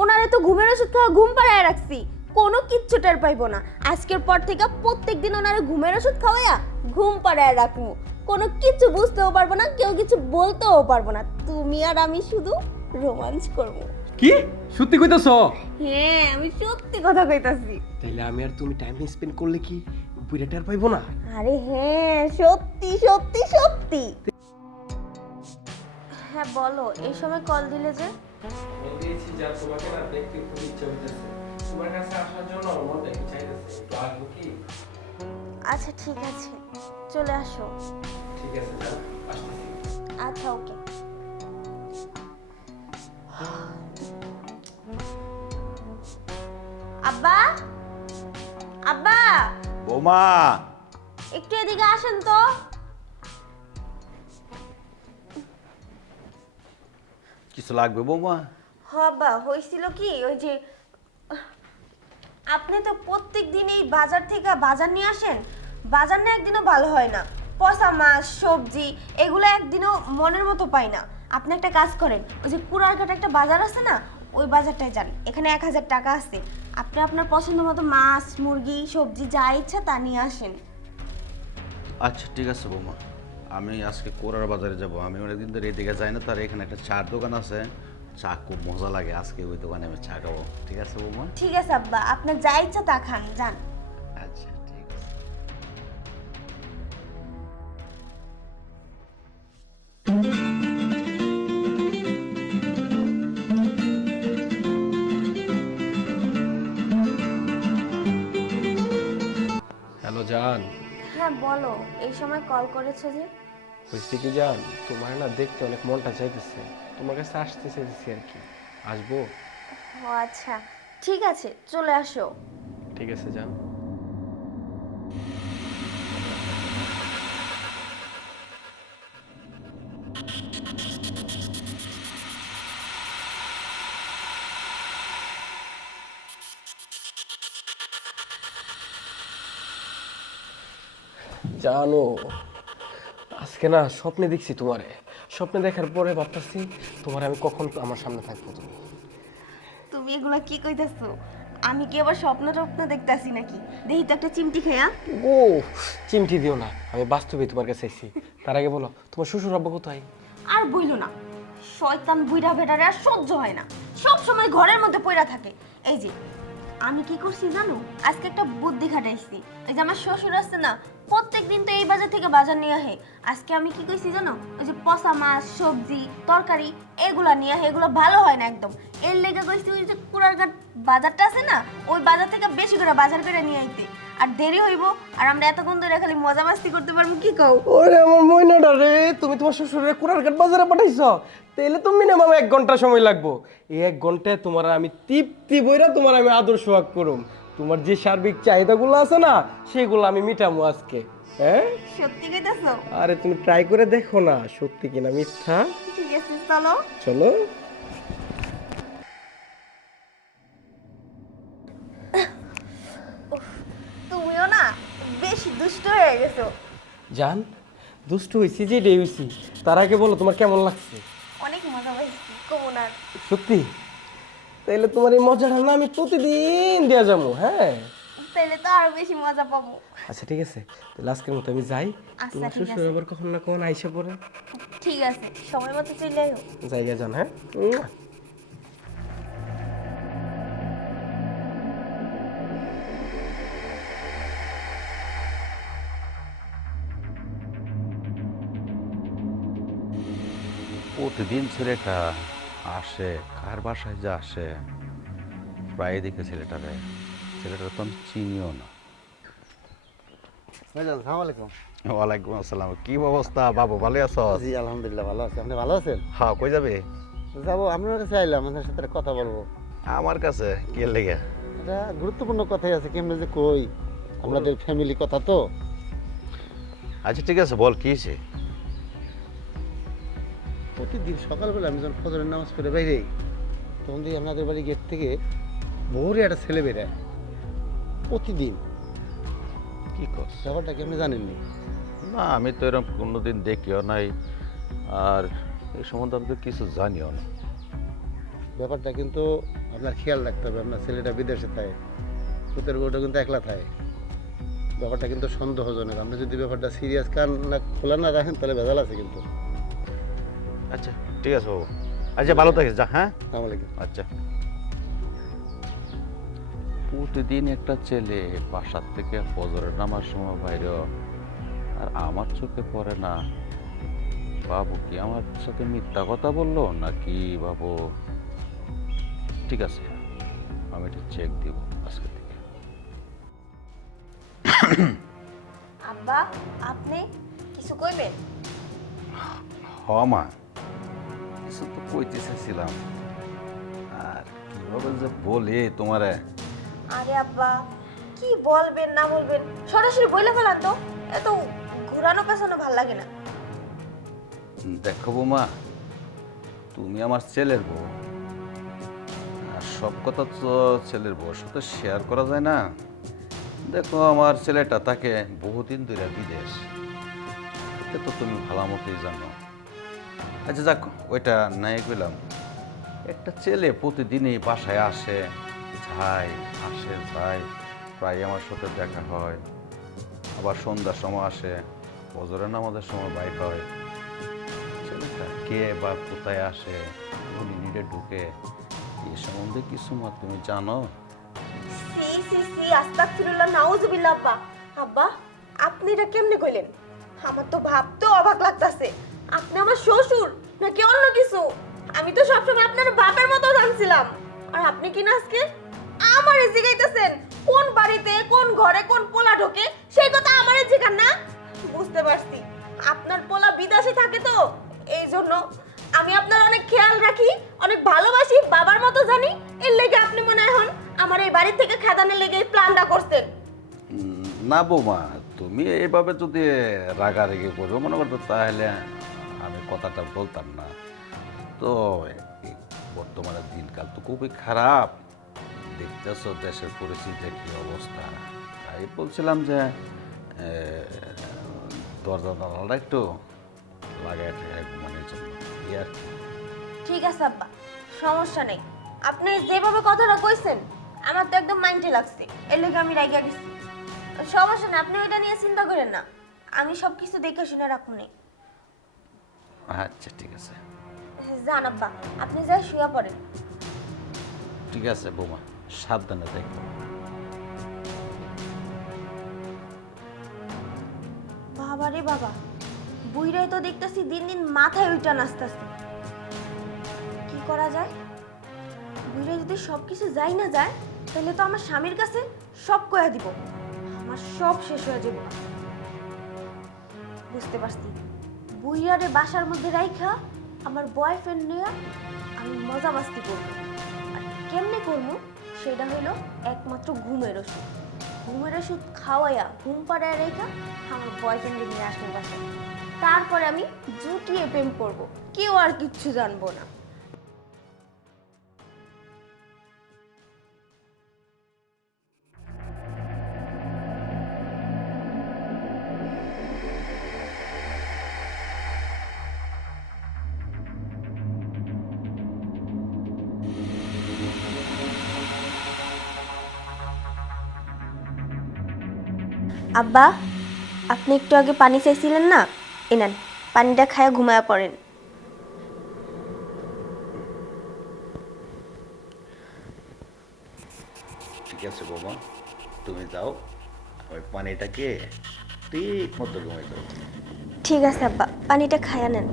ওনারে তো ঘুমের ওষুধ খাওয়া ঘুম পাড়ায় রাখছি। কোনো কিচ্ছু টের পাইবো না। আজকের পর থেকে প্রত্যেক দিন ওনারে ঘুমের ওষুধ খাওয়াইয়া ঘুম পাড়ায় রাখব। কোনো কিছু বুঝতেও পারব না কেউ কিছু বলতেও পারব না। তুমি আর আমি শুধু রোমাঞ্চ করব। কি? সত্যি কইতাছ? হ্যাঁ আমি সত্যি কথা কইতাছি। তাইলে আমি আর তুমি টাইম স্পেন্ড করলে কি বুড়া টের পাইবো না? আরে হ্যাঁ সত্যি সত্যি সত্যি। হ্যাঁ বলো। এই সময় কল দিলে যে? দিয়েছি যা তোমাকে না দেখতে খুব ইচ্ছা হইতেছে। তোমার কাছে আসার জন্য আমার চাইতেছে। একটু আসব কি? আচ্ছা ঠিক আছে। চলে আসো। ঠিক আছে যাও। আসতেছি। আচ্ছা ওকে। আব্বা? আব্বা? বৌমা! একটু এদিকে আসেন তো। কিছু লাগবে বৌমা? হবা হয়েছিল কি? ওই যে আপনি তো প্রত্যেক দিন এই বাজার থেকে বাজার নিয়ে আসেন বাজার না একদিনও ভালো হয় না। পচা মাছ সবজি এগুলো একদিনও মনের মতো পাই না। আপনি একটা কাজ করেন ওই যে কুড়ারঘাট একটা বাজার আছে না ওই বাজারটায় যান। এখানে এক হাজার টাকা আছে। আপনি আপনার পছন্দ মতো মাছ মুরগি সবজি যা ইচ্ছা তা নিয়ে আসেন। আচ্ছা ঠিক আছে বৌমা। আমি আজকে কোরার বাজারে যাব। আমি অনেকদিন ধরে এদিকে যাই না, তার এখানে একটা চার দোকান আছে। চা খুব মজা লাগে, আজকে ওই দোকানে আমি চা খাব। ঠিক আছে বৌমা? ঠিক আছে আব্বা, আপনার যা ইচ্ছা তা খান, যান। সময় কল করেছ যে? হয়েছে কি জান তোমার না দেখতে অনেক মনটা চাইতেছে। তোমার কাছে আসতে চাইতেছি আর কি। আসব? ও আচ্ছা। ঠিক আছে চলে আসো। ঠিক আছে জান। জানো আজকে না স্বপ্নে দেখছি তোমারে। স্বপ্নে দেখার পরে ভাবতেছি তোমার আমি কখন আমার সামনে থাকব তুমি? তুমি এগুলা কি কইতাছো? আমি কি আবার স্বপ্ন টপ্ন দেখতাছি নাকি? দেখি তো একটা চিমটি খেয়া ও চিমটি দিও না আমি বাস্তবে তোমার কাছে এসেছি তার আগে বলো তোমার শ্বশুর আব্বা কোথায়? আর বইলো না। শয়তান বুইরা বেটারে আর সহ্য হয় না। সব সময় ঘরের মধ্যে পড়া থাকে। এই যে আমি কি করছি জানো? আজকে একটা বুদ্ধি খাটাইছি। এই যে আমার শ্বশুর আছে না প্রত্যেক দিন তো এই বাজার থেকে বাজার নিয়ে আহে। আজকে আমি কি কইছি জানো? ওই যে পচা মাছ, সবজি, তরকারি, এগুলা নিয়ে আহে, এগুলো ভালো হয় না একদম। এর লেগে কইছি ওই যে কুড়ারঘাট বাজারটা আছে না, ওই বাজার থেকে বেশি করে বাজার করে নিয়ে আইতে। আর দেরি হইব আর আমরা এতক্ষণ ধরে খালি মজা মাস্তি করতে পারব কি কও? ওরে আমার মইনাটা রে তুমি তোমার শ্বশুরের বাজারে পাঠাইছ? তাহলে তো মিনিমাম এক ঘণ্টা সময় লাগবো। এই এক ঘন্টায় তোমার আমি তৃপ্তি বইরা তোমার আমি আদর সোহাগ করুম। তোমার যে সার্বিক চাহিদাগুলো আছে না সেগুলো আমি মিটামো আজকে হ্যাঁ? সত্যি কইতাছো? আরে তুমি ট্রাই করে দেখো না সত্যি কিনা মিথ্যা? ঠিক আছে চলো। চলো তুমিও না বেশি দুষ্ট হয়ে গেছো? জান দুষ্ট যে ডে তার আগে বলো তোমার কেমন লাগছে? অনেক মজা পাইছি কমনার সত্যি? তাইলে তোমার এই মজাটা না আমি প্রতিদিন দেওয়া যাব হ্যাঁ? তাইলে তো আরও বেশি মজা পাবো। আচ্ছা ঠিক আছে। তাহলে আজকের মতো আমি যাই। আচ্ছা, তোমার শ্বশুর আবার কখন না কখন আইসা পড়ে। ঠিক আছে সময় মতো চলে আইও। জায়গা যান হ্যাঁ? প্রতিদিন ছেলেটা আসে কার বাসায় যে আসে? প্রায় দেখে ছেলেটারে। ছেলেটা তো আমি চিনিও না। ওয়ালাইকুম আসসালাম। কি অবস্থা বাবু ভালো আছো? জি আলহামদুলিল্লাহ ভালো আছি। আপনি ভালো আছেন? হ্যাঁ কই যাবে? যাব আপনার কাছে আইলাম আপনার সাথে কথা বলব। আমার কাছে? কি লেগে? এটা গুরুত্বপূর্ণ কথাই আছে কেমনে যে কই? আমাদের ফ্যামিলি কথা তো। আচ্ছা ঠিক আছে বল কি হয়েছে? প্রতিদিন সকালবেলা আমি যখন ফজরের নামাজ পড়ে বাইরে তখন দেখি আপনাদের বাড়ি গেট থেকে ভোরে একটা ছেলে বেরোয়। প্রতিদিন। কি করছ ব্যাপারটা কি কেমনি জানেননি? না আমি তো এরকম কোনোদিন দেখিও নাই আর এই সম্বন্ধে আমি তো কিছু জানিও না। ব্যাপারটা কিন্তু আপনার খেয়াল রাখতে হবে আপনার ছেলেটা বিদেশে থাকে সুতের বউটা কিন্তু একলা থাকে। ব্যাপারটা কিন্তু সন্দেহজনক। আপনি যদি ব্যাপারটা সিরিয়াস কান না খোলা না রাখেন তাহলে ভেজাল আছে কিন্তু। আচ্ছা ঠিক আছে বাবু। আচ্ছা ভালো থাকিস যা হ্যাঁ? আলাইকুম। আচ্ছা। প্রতিদিন একটা ছেলে বাসার থেকে ফজরের নামার সময় বাইরে আর আমার চোখে পড়ে না। বাবু কি আমার সাথে মিথ্যা কথা বলল নাকি বাবু? ঠিক আছে আমি এটা চেক দিব আজকে থেকে আব্বা আপনি কিছু কইবেন? হ মা। কিছু তো কইতে চাইছিলাম আর কীভাবে যে বলে তোমারে? আরে আব্বা কি বলবেন না বলবেন? সরাসরি বলে ফেলান তো। এত ঘোরানো পেছানো ভালো লাগে না। দেখো বৌমা তুমি আমার ছেলের বউ। আর সব কথা তো ছেলের বউর সাথে শেয়ার করা যায় না। দেখো আমার ছেলেটা তাকে বহুদিন ধরে বিদেশ। এটা তো তুমি ভালো মতোই জানো। আচ্ছা যাক, ওইটা নাই গেলাম। একটা ছেলে প্রতিদিনই বাসায় আসে, যায় আসে, যায়, প্রায় আমার সাথে দেখা হয়। আবার সন্ধ্যার সময় আসে বজরের নামাজের সময় বাইক হয়। ছেলেটা কে বা কোথায় আসে নিডে ঢুকে, এ সম্বন্ধে কিছু মা তুমি জানো? আব্বা। আপনি এটা কেমনে কইলেন? আমার তো ভাবতে অবাক লাগতাছে। আপনি আমার শ্বশুর নাকি অন্য কিছু? আমি তো সবসময় আপনার বাপের মতো জানছিলাম আর আপনি কি না আজকে আমারে জিগাইতেছেন? কোন বাড়িতে কোন ঘরে কোন পোলা ঢোকে সেই কথা আমারে জিগান না? বুঝতে পারছি। আপনার পোলা বিদেশে থাকে তো এই জন্য আমি আপনার অনেক খেয়াল রাখি অনেক ভালোবাসি বাবার মতো জানি। এর লেগে আপনি মনে হয় এখন আমার এই বাড়ি থেকে খেদানের লেগে প্ল্যানটা করছেন। উম, না বৌমা তুমি এইভাবে যদি রাগারাগি করবে মনে করতো তাহলে কথাটা বলতাম না। তো বর্তমানে দিনকাল তো খুবই খারাপ। দেখতেছো দেশের পরিস্থিতি কি অবস্থা? তাই বলছিলাম যে দরজা দালালটা একটু লাগাই ঠেকায় ঘুমানোর জন্য। ঠিক আছে আব্বা, সমস্যা নেই। আপনি যেভাবে কথাটা কইছেন, আমার তো একদম মাইন্ডে লাগছে। এর লেগে আমি রাইগা গেছি। সমস্যা নেই, আপনি ওইটা নিয়ে চিন্তা করেন না। আমি সব কিছু দেখে শুনে রাখুনি। আচ্ছা ঠিক আছে। যান আব্বা আপনি যাই শুয়ে পড়েন। ঠিক আছে বৌমা সাবধানে দেখো। বাবা রে বাবা বুইরাই তো দেখতেছি দিন দিন মাথায় উইটা নাচতেছে কি করা যায়? বুইরা যদি সব কিছু যাই না যায় তাহলে তো আমার স্বামীর কাছে সব কয়া দিব। আমার সব শেষ হয়ে যাব। বুঝতে পারছি। বুইরারে বাসার মধ্যে রাইখা আমার বয়ফ্রেন্ড নিয়ে আমি মজা মাস্তি করব। আর কেমনে করব? সেটা হইল একমাত্র ঘুমের ওষুধ। ঘুমের ওষুধ খাওয়াইয়া ঘুম পাড়ায় রেখা আমার বয়ফ্রেন্ডে নিয়ে আসব বাসায়। তারপরে আমি জুটিয়ে প্রেম করব। কেউ আর কিচ্ছু জানব না। আব্বা আপনি একটু আগে পানি চাইছিলেন না? এনান পানিটা খায় ঘুমায় পড়েন। ঠিক আছে বৌমা তুমি যাও ওই পানিটাকে ঠিক মতো ঘুমাই দাও ঠিক আছে আব্বা পানিটা খায়া নেন।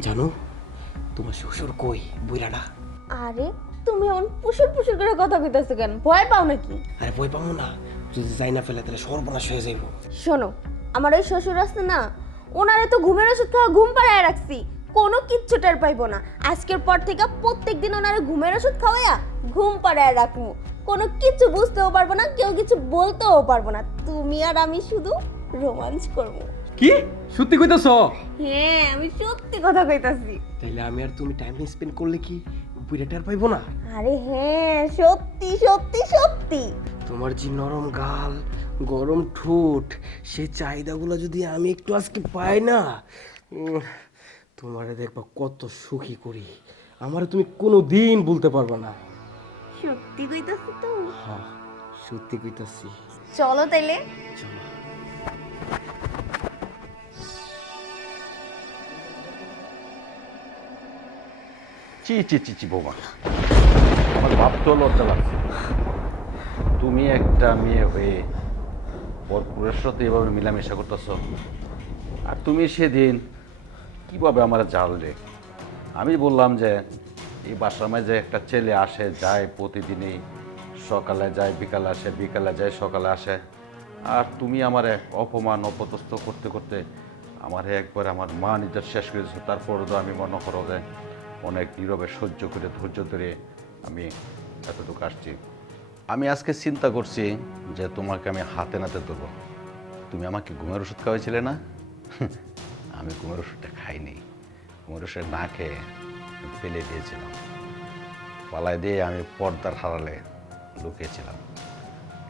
জানো তোমার শ্বশুর কই? বুইরাটা আরে তুমি এমন পুষুর পুষুর করে কথা কইতাছো কেন? ভয় পাও নাকি? আরে ভয় পাবো না। যদি যাই না ফেলে তাহলে সর্বনাশ হয়ে যাইব। শোনো আমার ওই শ্বশুর আছে না ওনারে তো ঘুমের ওষুধ খাওয়া ঘুম পাড়ায় রাখছি। কোনো কিচ্ছু টের পাইবো না। আজকের পর থেকে প্রত্যেক দিন ওনারে ঘুমের ওষুধ খাওয়াইয়া ঘুম পাড়ায় রাখব। কোনো কিছু বুঝতেও পারব না কেউ কিছু বলতেও পারব না। তুমি আর আমি শুধু রোমাঞ্চ করব। কি? সত্যি কইতাছ? হ্যাঁ আমি সত্যি কথা কইতাছি। তাইলে আমি আর তুমি টাইম স্পেন্ড করলে কি? বুড়া টের পাইবো না? আরে হ্যাঁ সত্যি সত্যি সত্যি। তোমার যে নরম গাল গরম ঠোঁট সে চাহিদাগুলো যদি আমি একটু আজকে পাই না তোমারে দেখবা কত সুখী করি। আমার তুমি কোনো দিন বলতে পারবে না। সত্যি কইতাছি তো? হ্যাঁ সত্যি কইতাছি। চলো তাইলে। চলো। চি চি চি চি, বৌমা। আমার ভাবতেও লজ্জা লাগছে। তুমি একটা মেয়ে হয়ে পরপুরের সাথে এভাবে মিলামেশা করতেছ। আর তুমি সেদিন কীভাবে আমার জানলে? আমি বললাম যে, এই বাসার মাঝে একটা ছেলে আসে, যায় প্রতিদিনই। সকালে যায়, বিকালে আসে, বিকালে যায়, সকালে আসে। আর তুমি আমার অপমান, অপদস্থ করতে করতে আমার একবার আমার মা নিজের শেষ করেছ তারপরে তো আমি মনে করো যে অনেক নীরবে সহ্য করে, ধৈর্য ধরে আমি এতটুকু আসছি। আমি আজকে চিন্তা করছি যে তোমাকে আমি হাতে নাতে দেবো তুমি আমাকে ঘুমের ওষুধ খাওয়াইছিলে না? আমি ঘুমের ওষুধটা খাইনি। ঘুমের ওষুধ না খেয়ে ফেলে দিয়েছিলাম। পালায় দিয়ে আমি পর্দার হারালে লুকিয়েছিলাম।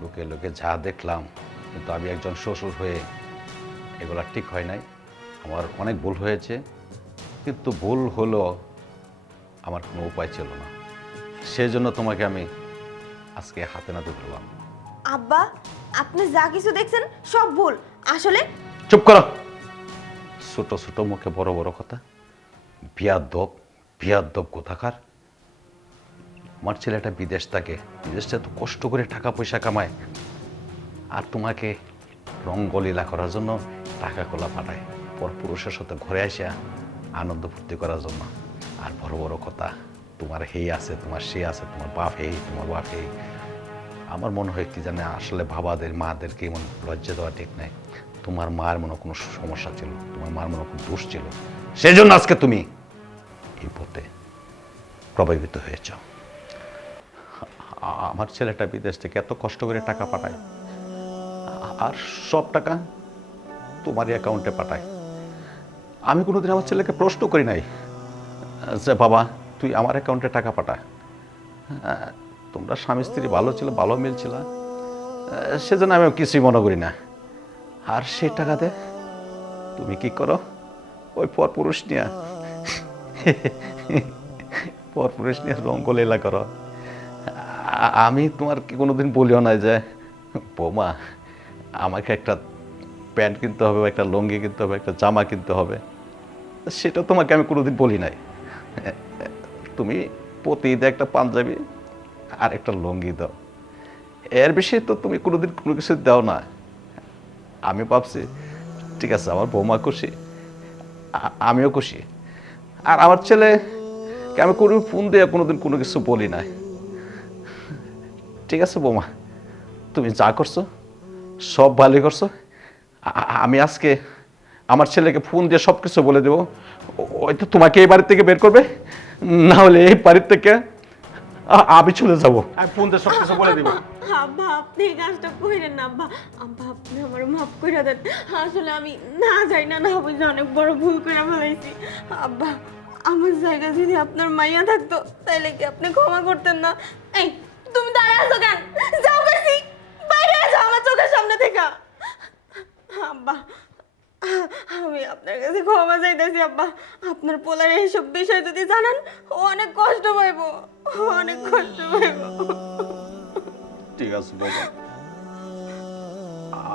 লুকে লুকে যা দেখলাম, কিন্তু আমি একজন শ্বশুর হয়ে এগুলা ঠিক হয় নাই। আমার অনেক ভুল হয়েছে, কিন্তু ভুল হলো আমার কোনো উপায় ছিল না। সেই জন্য তোমাকে আমি আজকে হাতে নাতে ধরলাম। আব্বা আপনি যা কিছু দেখছেন সব ভুল। আসলে চুপ করো। ছোট ছোট মুখে বড় বড় কথা। বিয়াদব বিয়াদব কোথাকার। আমার ছেলেটা বিদেশ থাকে। বিদেশে তো কষ্ট করে টাকা পয়সা কামায়। আর তোমাকে রঙ্গলীলা করার জন্য টাকা কোলা পাঠায়। পর পুরুষের সাথে ঘরে আসিয়া আনন্দ ফুর্তি করার জন্য। আর বড় বড় কথা, তোমার হেই আছে, তোমার সে আছে, তোমার বাপ হেই, তোমার বাপ হেই। আমার মনে হয় কি জানে, আসলে বাবাদের, মাদেরকে এমন লজ্জা দেওয়া ঠিক নাই। তোমার মার মনে কোনো সমস্যা ছিল, তোমার মার মনে কোনো দোষ ছিল। সেই জন্য আজকে তুমি এই পথে প্রভাবিত হয়েছ। আমার ছেলেটা বিদেশ থেকে এত কষ্ট করে টাকা পাঠায়, আর সব টাকা তোমারই অ্যাকাউন্টে পাঠায়। আমি কোনোদিন আমার ছেলেকে প্রশ্ন করি নাই যে বাবা তুই আমার অ্যাকাউন্টে টাকা পাঠা। হ্যাঁ, তোমরা স্বামী স্ত্রী ভালো ছিল ভালো মিল ছিল। সেজন্য আমি কিছুই মনে করি না। আর সেই টাকা দে তুমি কি করো? ওই পর পুরুষ নিয়ে পর পুরুষ নিয়ে রঙ্গলীলা করো। আমি তোমার কি কোনোদিন বলিও না যে বৌমা আমাকে একটা প্যান্ট কিনতে হবে একটা লুঙ্গি কিনতে হবে একটা জামা কিনতে হবে। সেটা তোমাকে আমি কোনোদিন বলি নাই। তুমি প্রতি ঈদে একটা পাঞ্জাবি আর একটা লুঙ্গি দাও। এর বেশি তো তুমি কোনোদিন কোনো কিছু দাও না। আমি ভাবছি, ঠিক আছে, আমার বৌমা খুশি আমিও খুশি। আর আমার ছেলে আমি কোনো ফোন দিয়ে কোনোদিন কোনো কিছু বলি নাই ঠিক আছে বৌমা, তুমি যা করছ, সব ভালোই করছ। আমি আজকে আমার ছেলেকে ফোন দিয়ে সব কিছু বলে দেবো। ও- হয়তো তোমাকে এই বাড়ির থেকে বের করবে? না হলে এই বাড়ির থেকে আমি চলে যাব। আমি ফোন দিয়ে সব কিছু বলে দেবো। আব্বা আপনি এই কাজটা কইরেন না আব্বা। আব্বা আপনি আমার মাফ করে দেন। আসলে আমি না যাই না না বুঝে অনেক বড় ভুল করে ফেলাইছি। আব্বা আমার জায়গা যদি আপনার মাইয়া থাকতো তাহলে কি আপনি ক্ষমা করতেন না? এই তুমি দাঁড়ায় আছো কেন? যাও বেশি। বাইরে যাও আমার চোখের সামনে থেকে। আব্বা আমি আপনার কাছে ক্ষমা চাইতেছি আব্বা। আপনার পোলার এইসব বিষয় যদি জানান ও অনেক কষ্ট পাইব। ও অনেক কষ্ট পাইব। ঠিক আছে বাবা।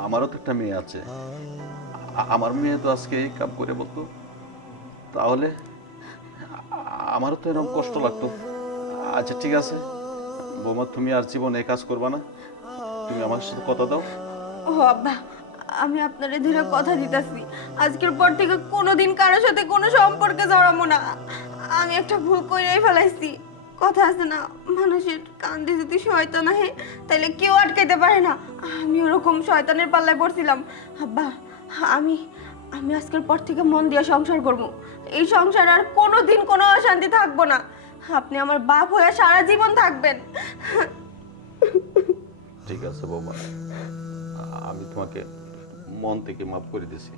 আমারও তো একটা মেয়ে আছে। আমার মেয়ে তো আজকে এই কাম করে বলতো। তাহলে আমারও তো এরকম কষ্ট লাগতো। আচ্ছা ঠিক আছে। বৌমা তুমি আর জীবনে এই কাজ করবা না। তুমি আমার সাথে কথা দাও। ও আব্বা। আমি আপনার ধরে কথা দিতেছি। আজকের পর থেকে কোনোদিন কারোর সাথে কোনো সম্পর্কে জড়াবো না। আমি একটা ভুল করেই ফেলাইছি। কথা আছে না, মানুষের কান্দে যদি শয়তান আহে তাহলে কেউ আটকাইতে পারে না। আমি ওরকম শয়তানের পাল্লায় পড়ছিলাম। আব্বা, আমি আমি আজকের পর থেকে মন দিয়ে সংসার করব। এই সংসার আর কোনো দিন কোনো অশান্তি থাকব না। আপনি আমার বাপ হয়ে সারা জীবন থাকবেন। ঠিক আছে বৌমা। আমি তোমাকে মন থেকে মাফ করে দিছি।